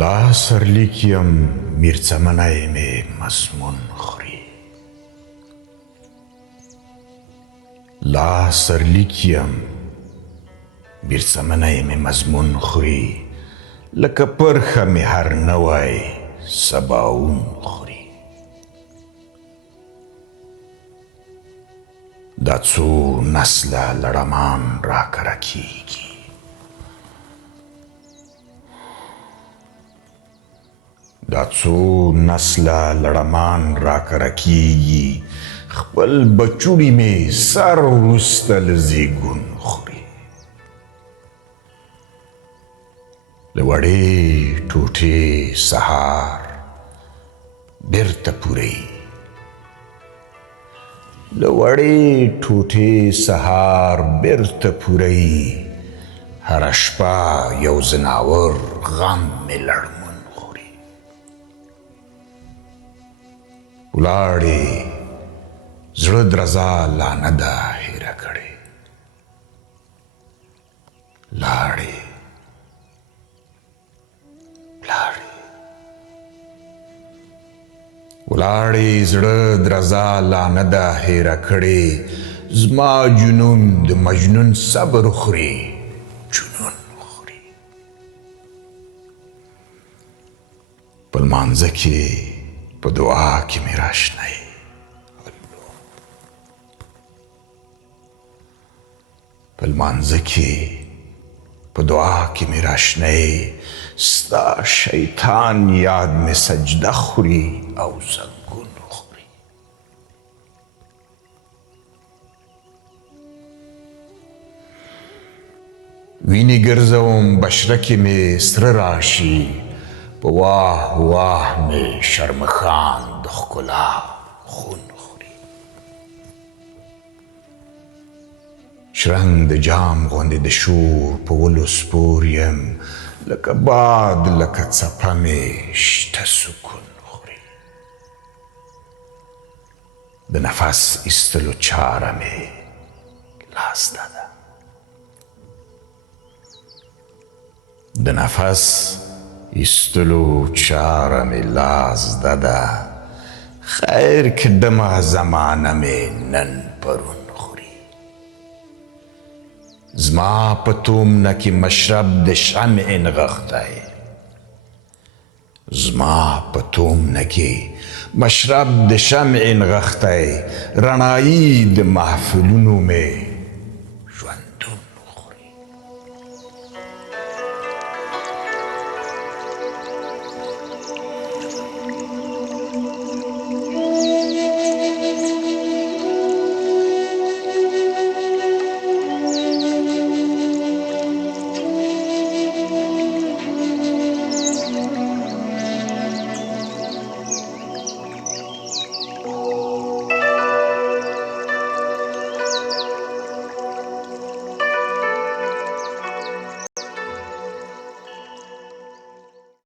لا سرلیکیم میرچمنای می مضمون خوری. لا سرلیکیم میرچمنای می مضمون خوری. لکه پرخه می هر نوای سباون خوری. دا څو نسله لړمان را کره کیږي. دا څو نسله لړمان را کره کیږي. خپل بچوړي مې سر وروسته له زیږون خوري. له وړې ټوټې سهار بیرته پوري. له وړې ټوټې سهار بیرته پوري. هره شپه یو ځناور غم مې لړمون خوري. ولاړې زړه درزا لا نه ده هیره کړې. لاړې ولاړې زړه درزا لا نه ده هیره کړې. زما جنون د مجنون صبر خوري. جنون خوري. په لمانځه کې په دعا کې مې راشنئ. په لمانځه کې په دعا کې مې راشنئ. ستا شیطان یاد مې سجده خوري او زنګون خوري. وینې ګرځوم بشرکې مې سره راشي. په واه واه مې شرمخان د ښکلا خون خوري. شرنګ د جام غوندې د شور په ولو سپور یم. لکه باد لکه څپه مې شته سکون خوري. د نفس ایستلو چاره مې لاس ده. د نفس ایستلو چاره مې لاس ده. خیر کړمه زمانه مې نن پرون خوري. زما په تومنه کې مشرب د شمع نغښتی. زما په تومنه کې مشرب د شمع نغښتی. رڼایي د محفلونو مې